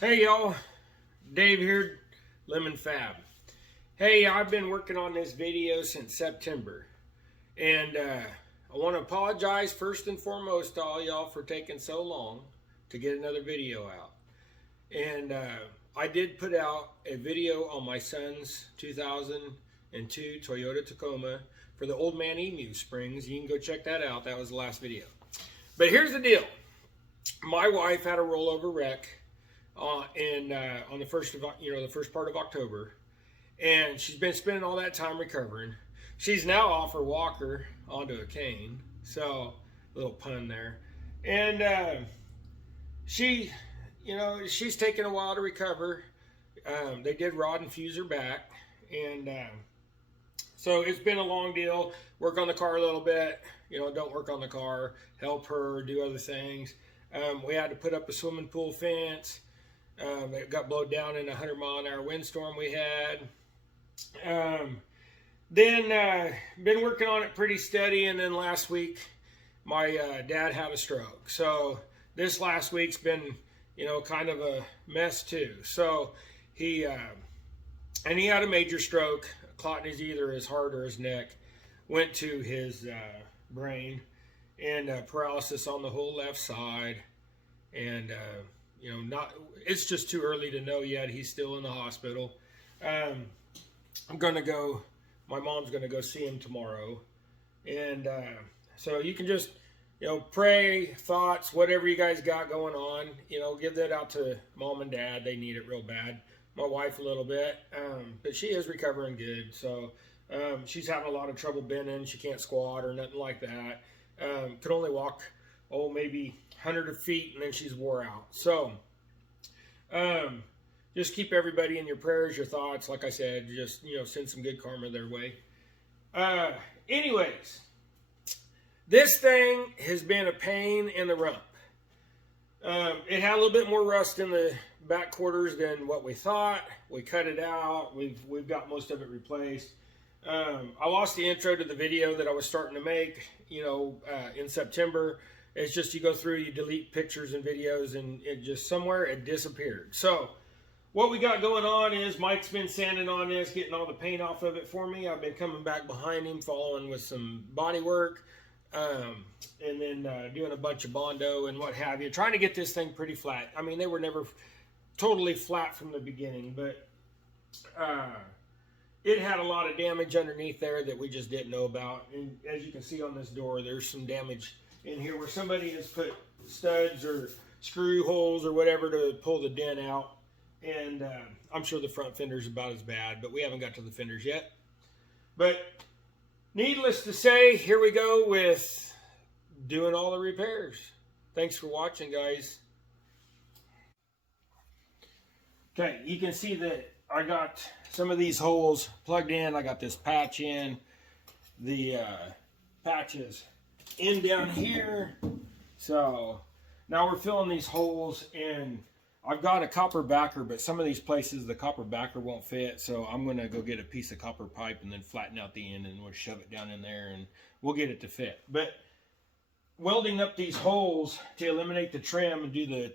Hey y'all, Dave here, Lemon Fab. Hey, I've been working on this video since September, and I want to apologize first and foremost to all y'all for taking so long to get another video out. And I did put out a video on my son's 2002 Toyota Tacoma for the Old Man Emu Springs. You can go check that out. That was the last video. But here's the deal. My wife had a rollover wreck on the first of the first part of October, and she's been spending all that time recovering. She's now off her walker onto a cane, so little pun there. And she's taken a while to recover. They did rod and fuse her back, and so it's been a long deal. Work on the car a little bit, don't work on the car, help her do other things. We had to put up a swimming pool fence. It got blown down in a 100-mile-an-hour windstorm we had. Then been working on it pretty steady, and then last week my dad had a stroke. So this last week's been kind of a mess too. So he had a major stroke, clot in either his heart or his neck, went to his brain, and paralysis on the whole left side, and it's just too early to know yet. He's still in the hospital. My mom's gonna go see him tomorrow, and so you can just pray, thoughts, whatever you guys got going on, give that out to mom and dad. They need it real bad. My wife a little bit, but she is recovering good. So she's having a lot of trouble bending. She can't squat or nothing like that. Could only walk maybe 100 feet, and then she's wore out. So just keep everybody in your prayers, your thoughts. Like I said, just send some good karma their way. Anyways, this thing has been a pain in the rump. It had a little bit more rust in the back quarters than what we thought. We cut it out. We've got most of it replaced. I lost the intro to the video that I was starting to make in September. It's just you go through, you delete pictures and videos, and it just somewhere it disappeared. So what we got going on is Mike's been sanding on this, getting all the paint off of it for me. I've been coming back behind him, following with some body work, and then doing a bunch of Bondo and what have you, trying to get this thing pretty flat. I mean, they were never totally flat from the beginning, but it had a lot of damage underneath there that we just didn't know about. And as you can see on this door, there's some damage in here where somebody has put studs or screw holes or whatever to pull the dent out. And I'm sure the front fender's about as bad, but we haven't got to the fenders yet. But needless to say, here we go with doing all the repairs. Thanks for watching, guys. Okay, you can see that I got some of these holes plugged in. I got this patch in. The patch is in down here. So now we're filling these holes, and I've got a copper backer, but some of these places the copper backer won't fit. So I'm going to go get a piece of copper pipe and then flatten out the end, and we'll shove it down in there and we'll get it to fit. But welding up these holes to eliminate the trim and do the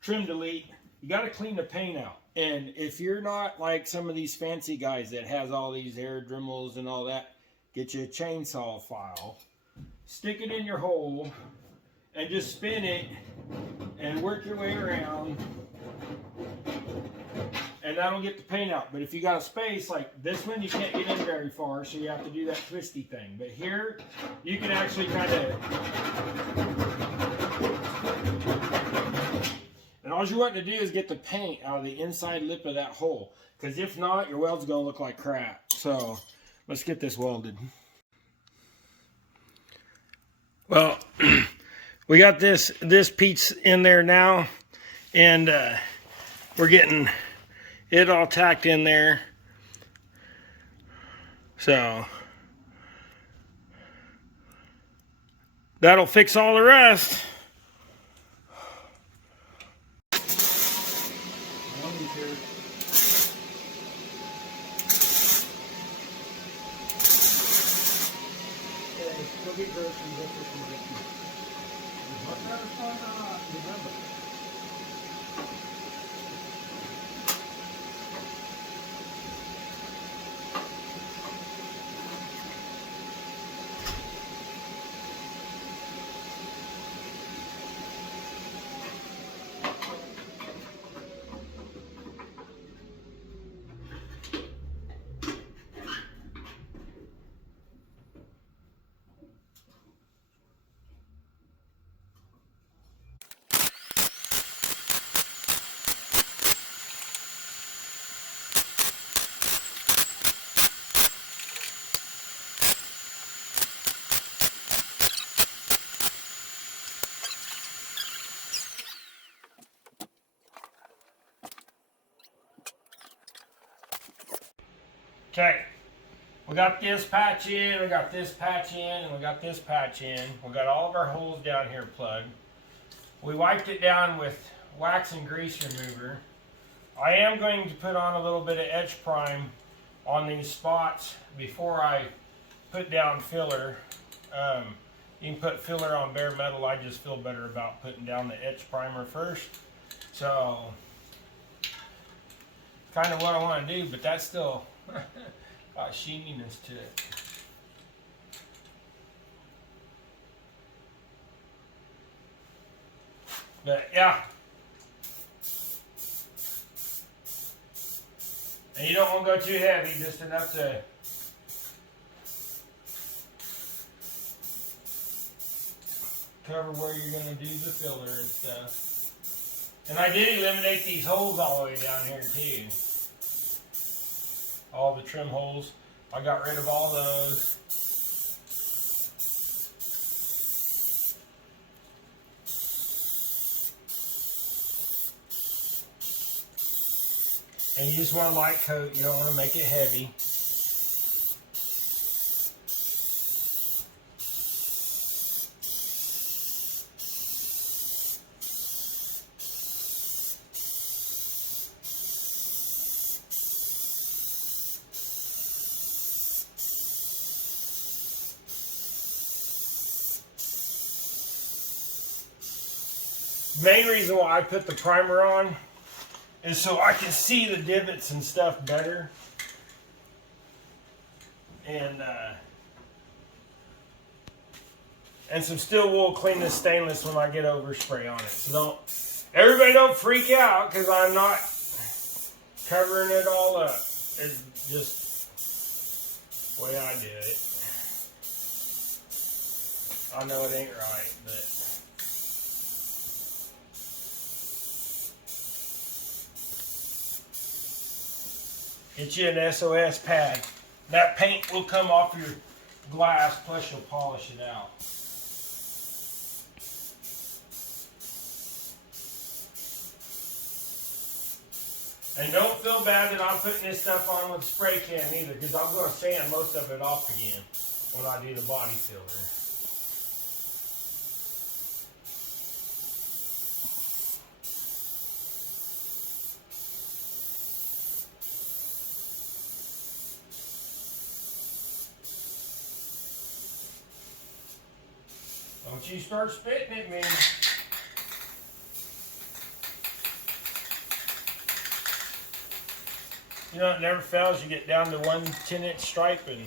trim delete, you got to clean the paint out. And if you're not like some of these fancy guys that has all these air Dremels and all that, get you a chainsaw file, stick it in your hole, and just spin it and work your way around, and that'll get the paint out. But if you got a space like this one, you can't get in very far, so you have to do that twisty thing. But here, you can actually kind of, and all you're wanting to do is get the paint out of the inside lip of that hole, because if not, your weld's going to look like crap. So let's get this welded. Well, we got this piece in there now, and we're getting it all tacked in there. So that'll fix all the rest. Okay, we got this patch in, we got this patch in, and we got this patch in. We got all of our holes down here plugged. We wiped it down with wax and grease remover. I am going to put on a little bit of etch prime on these spots before I put down filler. You can put filler on bare metal. I just feel better about putting down the etch primer first. So, kind of what I want to do, but that's still got sheeniness to it. But yeah. And you don't want to go too heavy, just enough to cover where you're going to do the filler and stuff. And I did eliminate these holes all the way down here too. All the trim holes. I got rid of all those. And you just want a light coat, you don't want to make it heavy. Main reason why I put the primer on is so I can see the divots and stuff better. And some steel wool clean this stainless when I get overspray on it. So everybody don't freak out because I'm not covering it all up. It's just the way I do it. I know it ain't right, but get you an SOS pad. That paint will come off your glass, plus you'll polish it out. And don't feel bad that I'm putting this stuff on with a spray can either, because I'm going to sand most of it off again when I do the body filler. Don't you start spitting at me. You know, it never fails. You get down to 1 10-inch striping.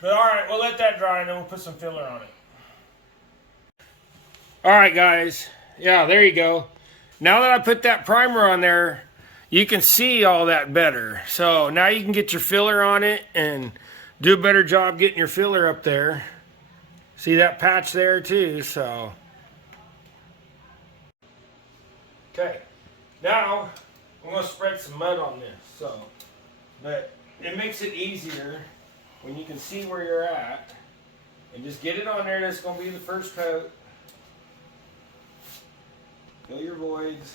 But alright, we'll let that dry and then we'll put some filler on it. Alright guys, yeah, there you go. Now that I put that primer on there, you can see all that better. So now you can get your filler on it and do a better job getting your filler up there. See that patch there too, so. Okay, now I'm going to spread some mud on this. So, but it makes it easier when you can see where you're at. And just get it on there. That's going to be the first coat. Fill your voids.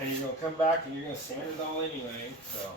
And you're going to come back and you're going to sand it all anyway. So.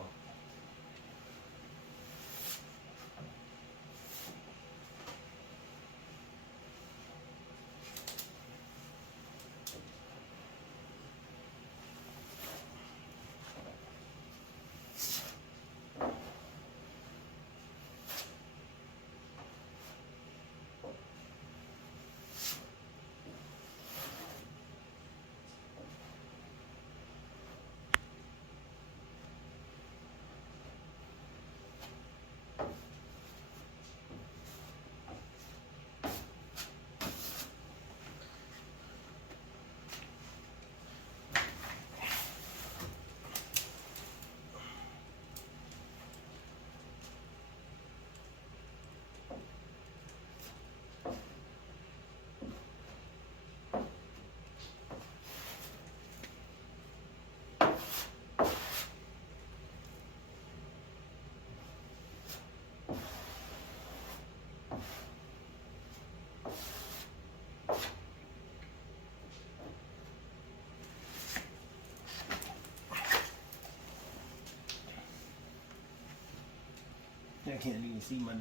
I can't even see my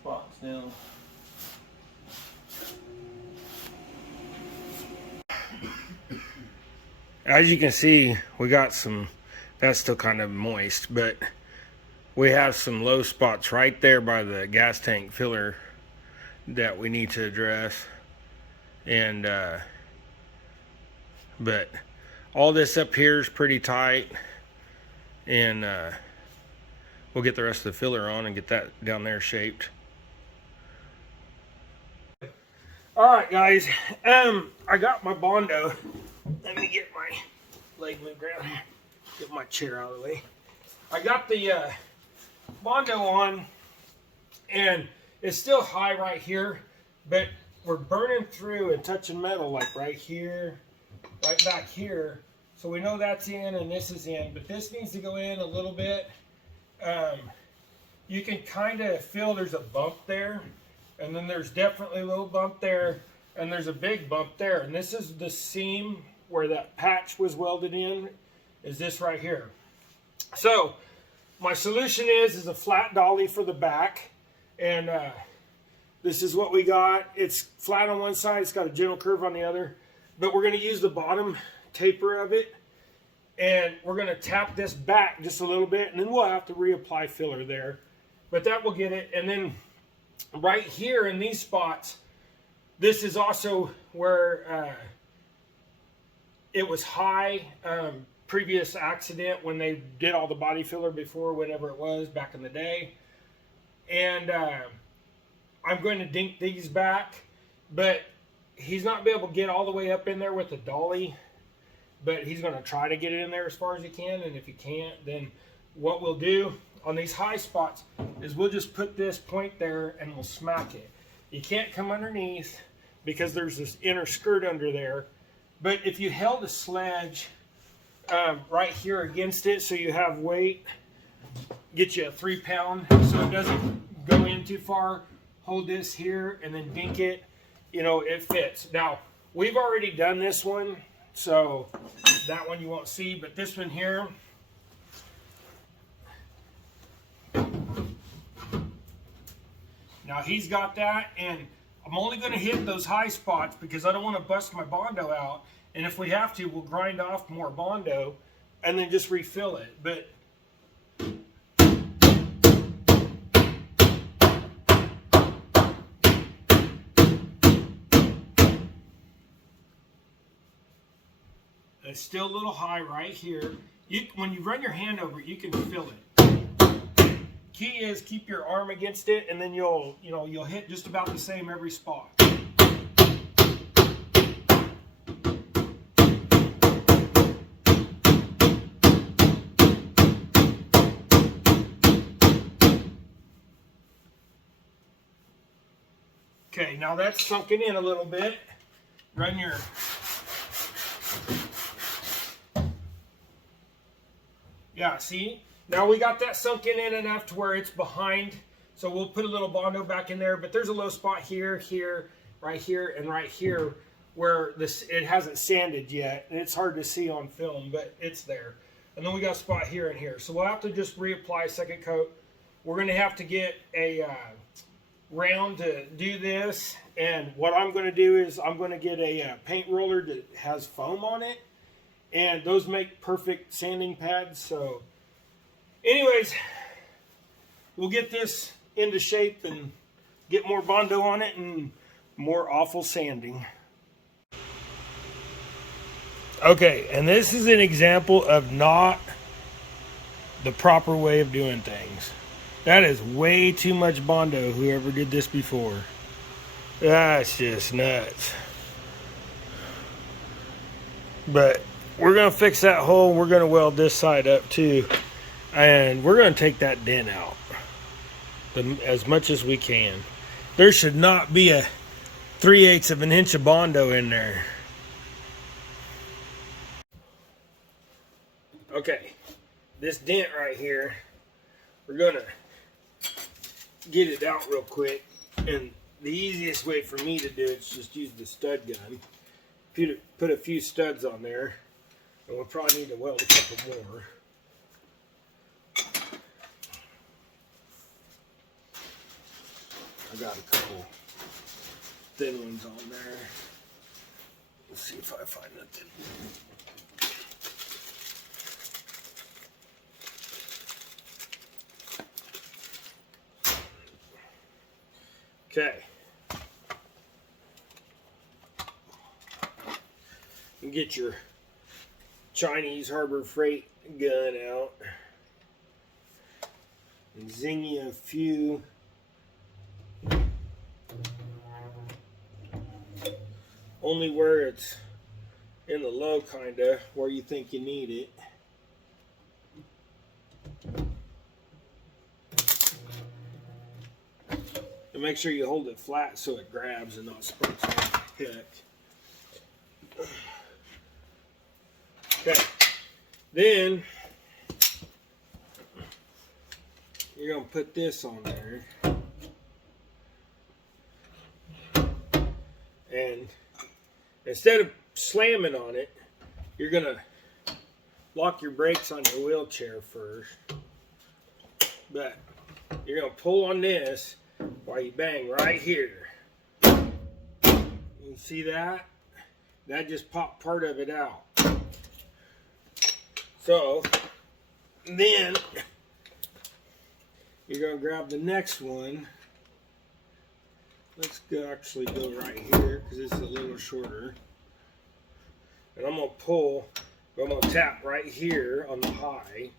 spots now. As you can see, we got some, that's still kind of moist, but we have some low spots right there by the gas tank filler that we need to address. And but all this up here is pretty tight, and we'll get the rest of the filler on and get that down there shaped. All right, guys, I got my Bondo. Let me get my leg moved around here. Get my chair out of the way. I got the Bondo on, and it's still high right here, but we're burning through and touching metal like right here, right back here. So we know that's in and this is in, but this needs to go in a little bit. You can kind of feel there's a bump there, and then there's definitely a little bump there, and there's a big bump there. And this is the seam where that patch was welded in, is this right here. So my solution is a flat dolly for the back, and this is what we got. It's flat on one side, it's got a gentle curve on the other, but we're going to use the bottom taper of it, and we're going to tap this back just a little bit, and then we'll have to reapply filler there, but that will get it. And then right here in these spots, this is also where it was high, previous accident when they did all the body filler before, whatever it was back in the day. And I'm going to dink these back, but he's not be able to get all the way up in there with the dolly, but he's going to try to get it in there as far as he can. And if he can't, then what we'll do on these high spots is we'll just put this point there and we'll smack it. You can't come underneath because there's this inner skirt under there. But if you held a sledge right here against it, so you have weight, get you a 3 pound so it doesn't go in too far, hold this here and then dink it, you know, it fits. Now, we've already done this one, so that one you won't see, but this one here, now he's got that, and I'm only going to hit those high spots because I don't want to bust my Bondo out. And if we have to, we'll grind off more Bondo and then just refill it. But it's still a little high right here. When you run your hand over it, you can feel it. Key is keep your arm against it, and then you'll hit just about the same every spot. Okay, now that's sunken in a little bit. Run your see? Now we got that sunken in enough to where it's behind. So we'll put a little Bondo back in there, but there's a low spot here, here, right here, and right here where it hasn't sanded yet. And it's hard to see on film, but it's there. And then we got a spot here and here. So we'll have to just reapply second coat. We're going to have to get a round to do this, and what I'm going to do is I'm going to get a paint roller that has foam on it, and those make perfect sanding pads. So anyways, we'll get this into shape and get more Bondo on it and more awful sanding. Okay, and this is an example of not the proper way of doing things. That is way too much Bondo, whoever did this before. That's just nuts. But we're going to fix that hole. We're going to weld this side up too. And we're going to take that dent out as much as we can. There should not be a 3/8 of an inch of Bondo in there. Okay, this dent right here, we're going to get it out real quick, and the easiest way for me to do it is just use the stud gun. Put a few studs on there, and we'll probably need to weld a couple more. I got a couple thin ones on there. Let's see if I find a thin one. Okay. You get your Chinese Harbor Freight gun out and zing you a few only where it's in the low, kinda where you think you need it. And make sure you hold it flat so it grabs and not sparks on the hook. Okay, then you're going to put this on there, and instead of slamming on it, you're going to lock your brakes on your wheelchair first, but you're going to pull on this while you bang right here. You see that? That just popped part of it out. So then you're going to grab the next one. Let's actually go right here because it's a little shorter. And I'm going to pull, I'm going to tap right here on the high.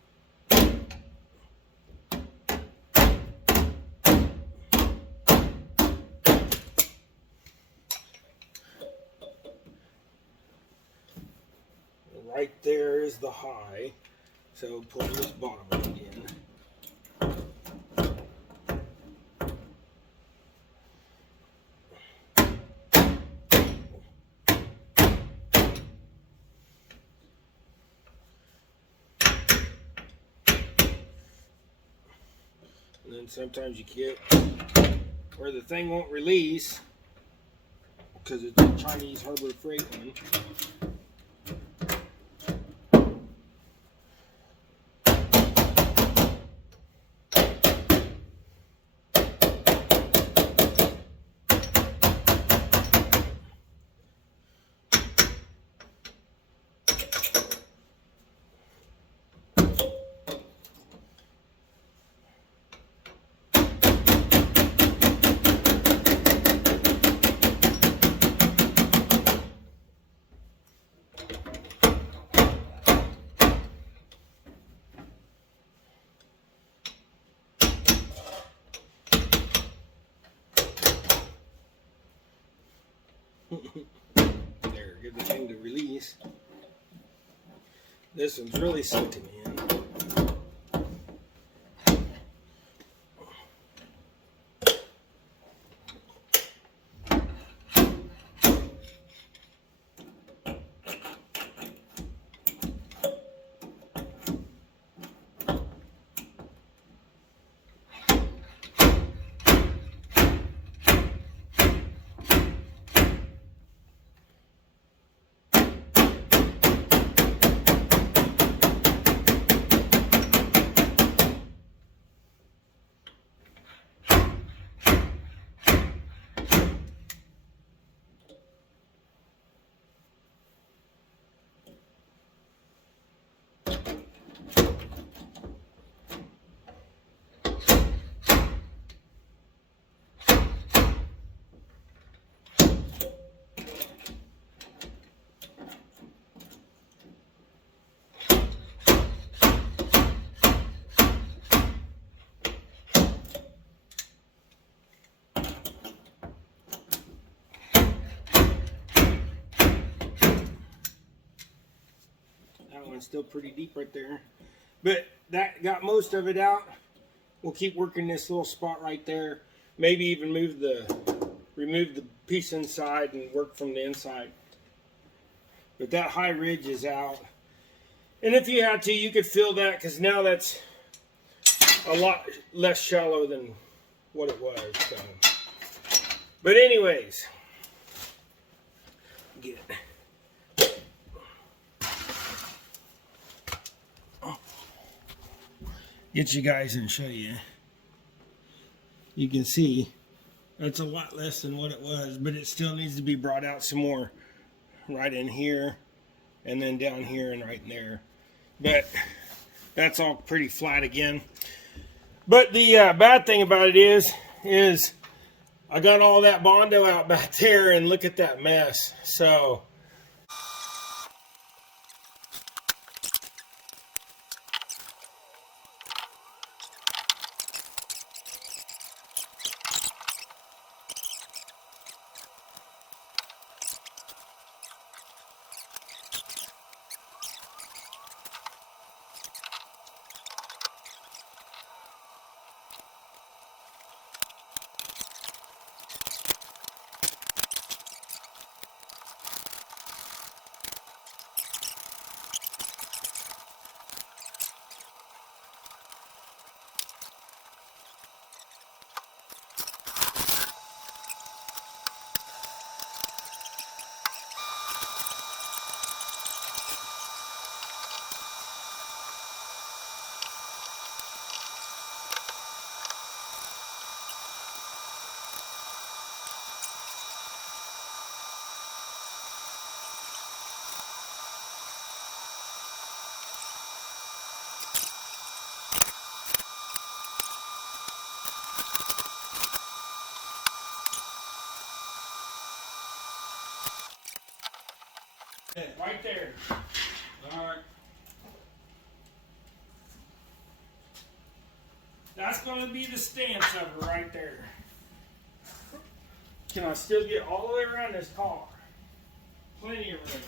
Right there is the high, so pull this bottom again. And then sometimes you get where the thing won't release because it's a Chinese Harbor Freight one. There, get the thing to release. This one's really sinking in. Still pretty deep right there, but that got most of it out. We'll keep working this little spot right there, maybe even remove the piece inside and work from the inside. But that high ridge is out, and if you had to, you could fill that because now that's a lot less shallow than what it was. So. But anyways, get you guys and show you. You can see That's a lot less than what it was, but it still needs to be brought out some more. Right in here, and then down here and right in there. But that's all pretty flat again. But the bad thing about it is I got all that Bondo out back there, and look at that mess. So right there. All right. That's going to be the stance of it right there. Can I still get all the way around this car? Plenty of room.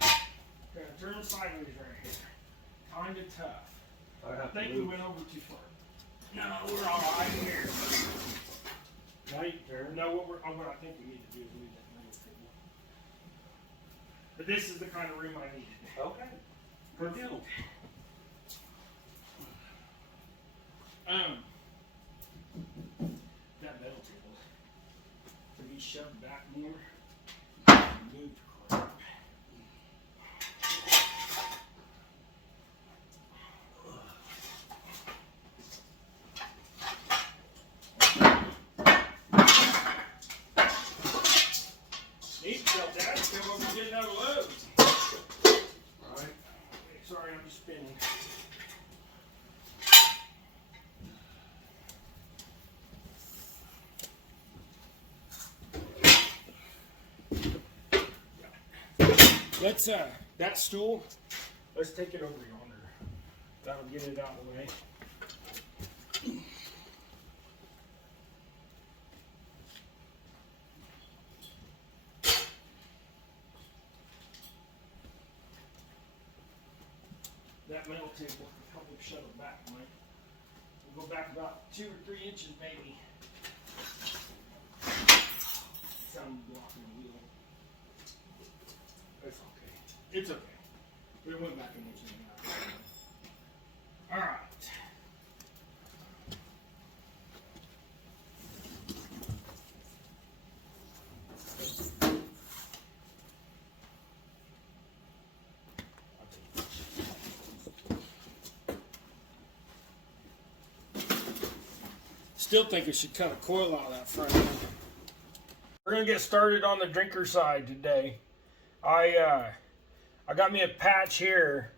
Gonna turn sideways right here. Kind of tough. I think we went over too far. No, we're all right here. Now you turn. No, what I think we need to do is move that middle table. But this is the kind of room I needed. Okay. Good deal. That metal table to be shoved back more. Moved crap. Neat felt that. Feel like we're getting out of loads. Alright. Sorry, I'm just spinning. Let's that stool, let's take it over yonder. That'll get it out of the way. That metal table will help him shut it back, Mike. We'll go back about 2 or 3 inches maybe. Sound blocking the wheel. It's okay. It's okay. We went back and mentioned that. Alright. Still think I should cut a coil out of that front end. We're gonna get started on the drinker side today. I got me a patch here.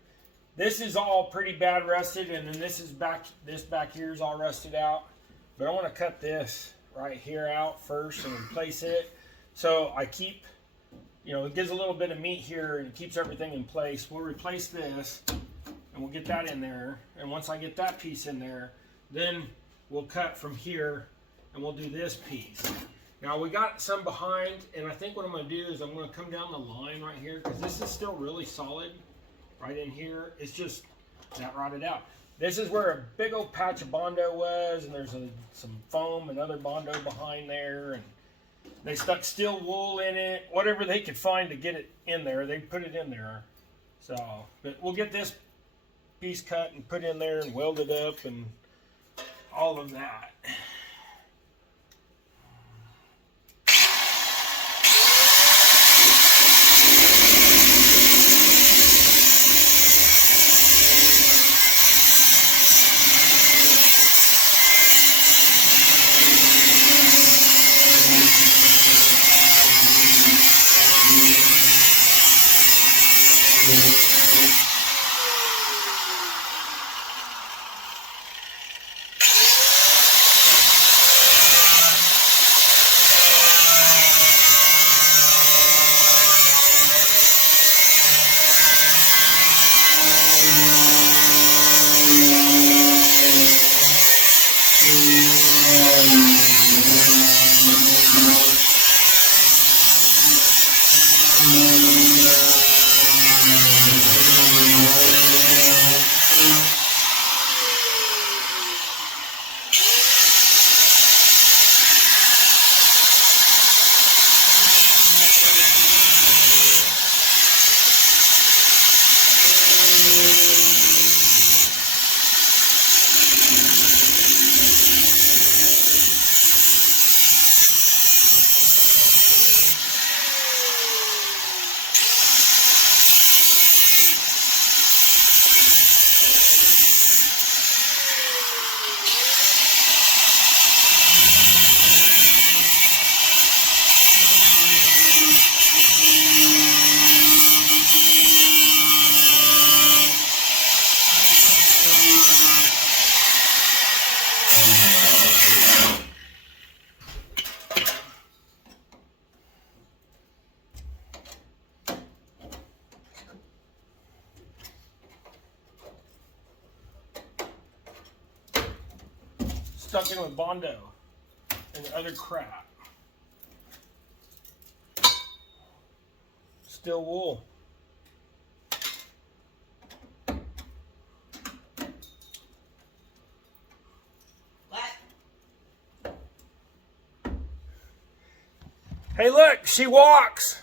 This is all pretty bad rusted, and then this back here is all rusted out. But I want to cut this right here out first and replace it. So I keep, it gives a little bit of meat here and keeps everything in place. We'll replace this and we'll get that in there. And once I get that piece in there, then we'll cut from here and we'll do this piece. Now we got some behind, and I think what I'm going to do is I'm going to come down the line right here because this is still really solid right in here. It's just that rotted out. This is where a big old patch of Bondo was, and there's some foam and other Bondo behind there, and they stuck steel wool in it. Whatever they could find to get it in there, they put it in there. So, but we'll get this piece cut and put in there and weld it up and all of that. Stuck in with Bondo and other crap. Still wool. What? Hey, look, she walks.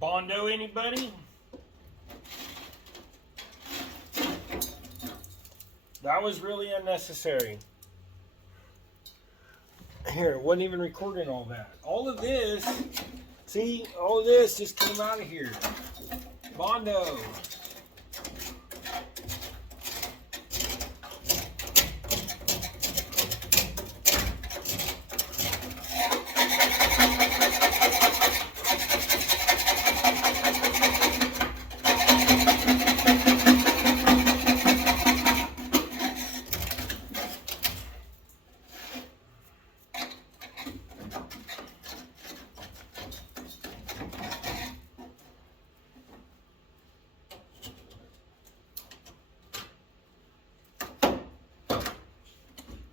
Bondo, anybody? That was really unnecessary. Here, it wasn't even recording all that. All of this, see, all of this just came out of here. Bondo.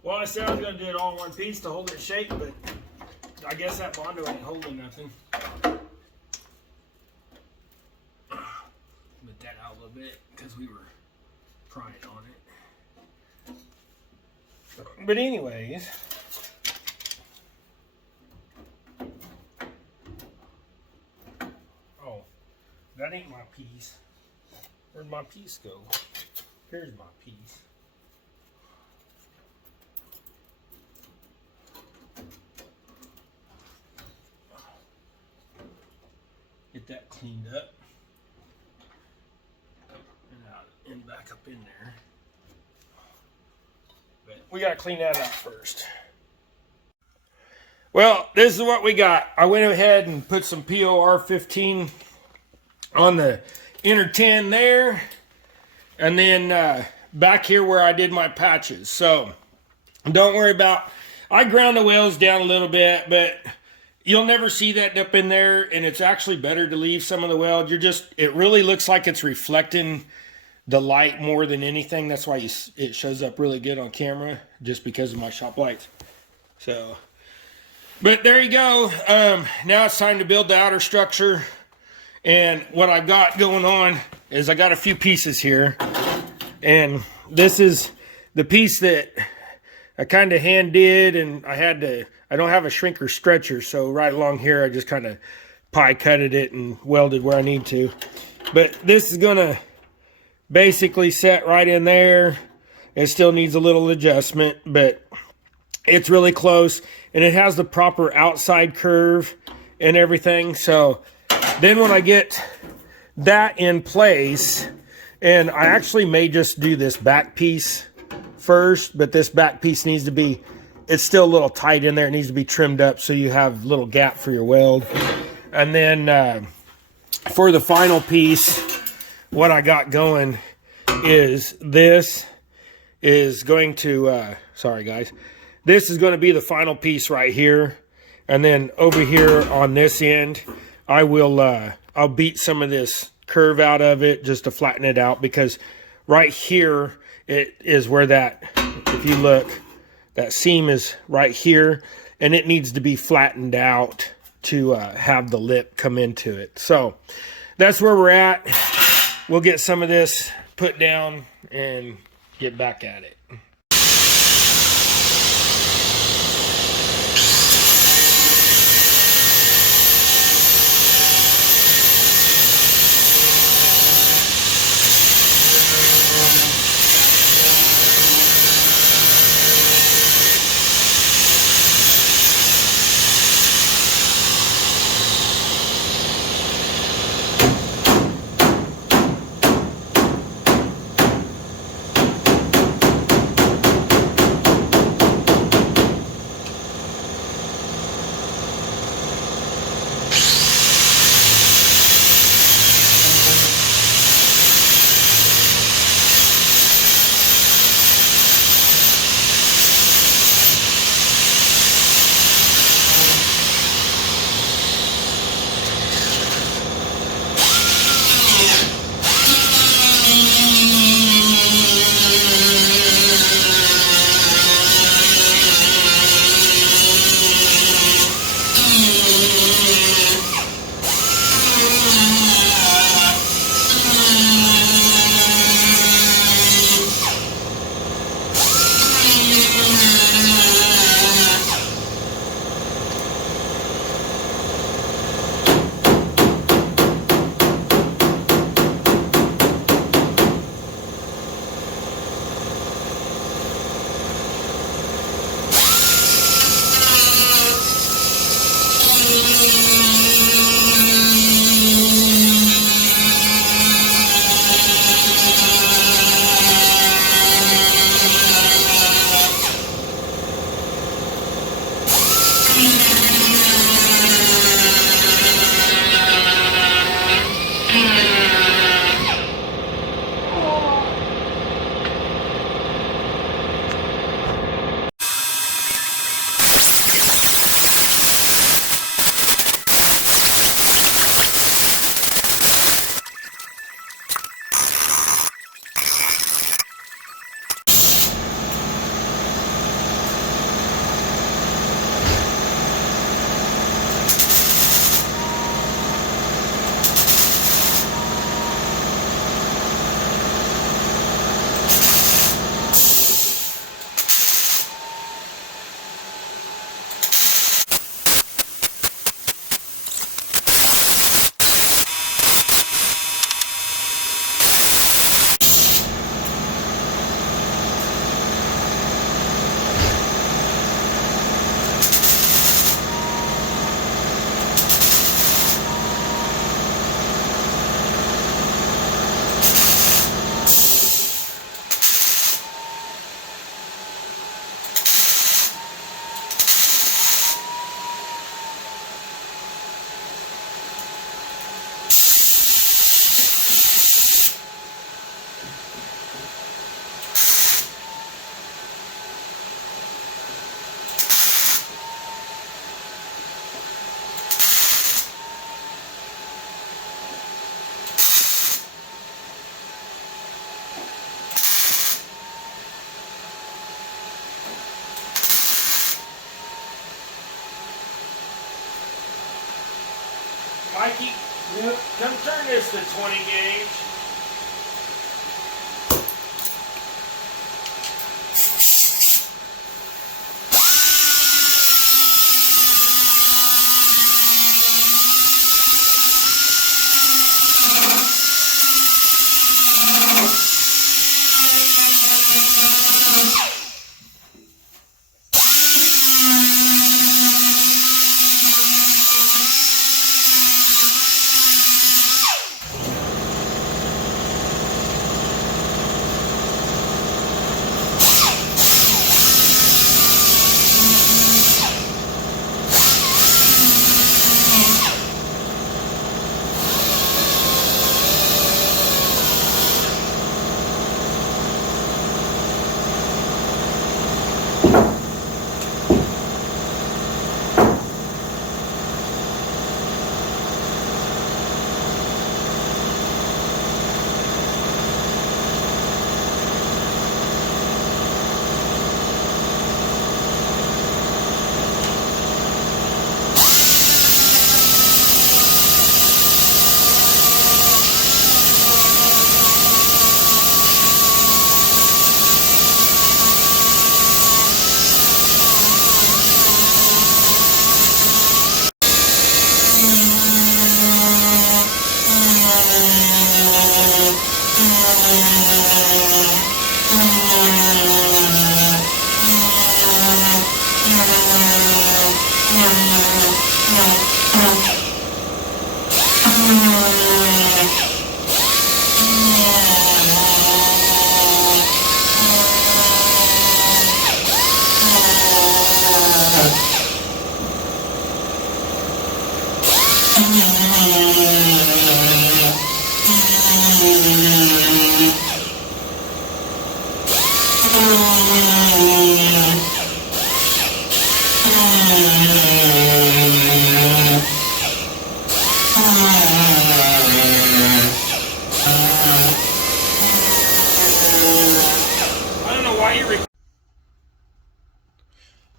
Well, I said I was going to do it all in one piece to hold it shape, but I guess that Bondo ain't holding nothing. Put that out a little bit because we were prying on it. But anyways, oh, that ain't my piece. Where'd my piece go? Here's my piece. Get that cleaned up and out and back up in there. But we gotta clean that up first. Well, this is what we got. I went ahead and put some POR 15 on the inner tin there, and then back here where I did my patches. So don't worry about, I ground the wheels down a little bit, but you'll never see that up in there, and it's actually better to leave some of the weld. It really looks like it's reflecting the light more than anything. That's why it shows up really good on camera, just because of my shop lights. So, but there you go. Now it's time to build the outer structure. And what I've got going on is I got a few pieces here. And this is the piece that I kind of hand did, and I don't have a shrinker stretcher, so right along here I just kind of pie cutted it and welded where I need to. But this is gonna basically set right in there. It still needs a little adjustment, but it's really close, and it has the proper outside curve and everything. So then when I get that in place, and I actually may just do this back piece first, but this back piece needs to be, it's still a little tight in there. It needs to be trimmed up so you have a little gap for your weld. And then for the final piece, what I got going is this is going to, sorry guys, this is going to be the final piece right here. And then over here on this end, I will, I'll beat some of this curve out of it just to flatten it out, because right here, it is where that, if you look, that seam is right here, and it needs to be flattened out to have the lip come into it. So that's where we're at. We'll get some of this put down and get back at it. Mikey, come turn this to 20 gauge.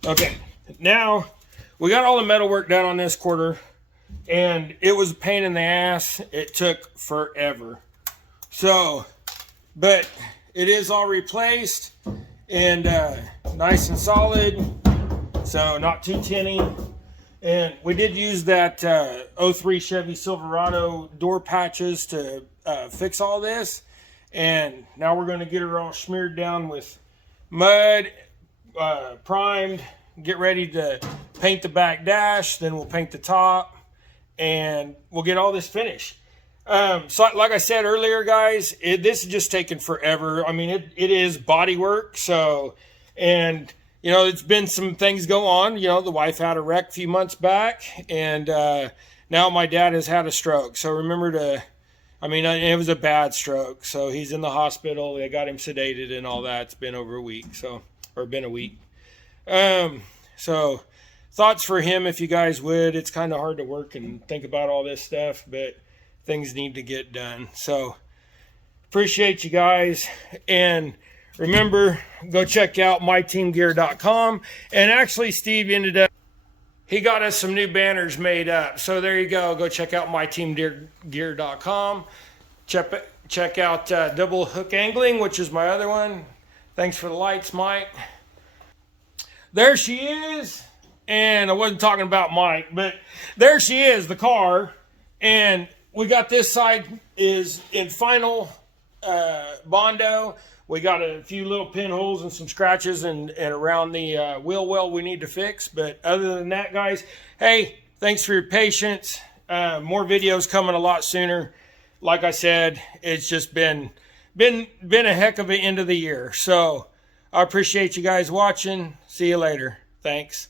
Okay, now we got all the metal work done on this quarter, and it was a pain in the ass. It took forever. So, but it is all replaced and nice and solid, so not too tinny. And we did use that 03 Chevy Silverado door patches to fix all this. And now we're going to get her all smeared down with mud, primed, get ready to paint the back dash, then we'll paint the top, and we'll get all this finished. So like I said earlier, guys, this is just taking forever. I mean, it is body work. So, and you know, it's been some things go on. You know, the wife had a wreck a few months back, and now my dad has had a stroke. So remember to, I mean, it was a bad stroke. So he's in the hospital. They got him sedated and all that. It's been over a week, so, or been a week. So thoughts for him, if you guys would. It's kind of hard to work and think about all this stuff, but things need to get done. So appreciate you guys, and remember, go check out myteamgear.com. And actually, Steve ended up, he got us some new banners made up. So there you go check out myteamgear.com. Check out Double Hook Angling, which is my other one. Thanks for the lights, Mike. There she is. And I wasn't talking about Mike, but there she is, the car. And we got this side is in final Bondo. We got a few little pinholes and some scratches and around the wheel well we need to fix. But other than that, guys, hey, thanks for your patience. More videos coming a lot sooner. Like I said, it's just been a heck of an end of the year. So I appreciate you guys watching. See you later. Thanks.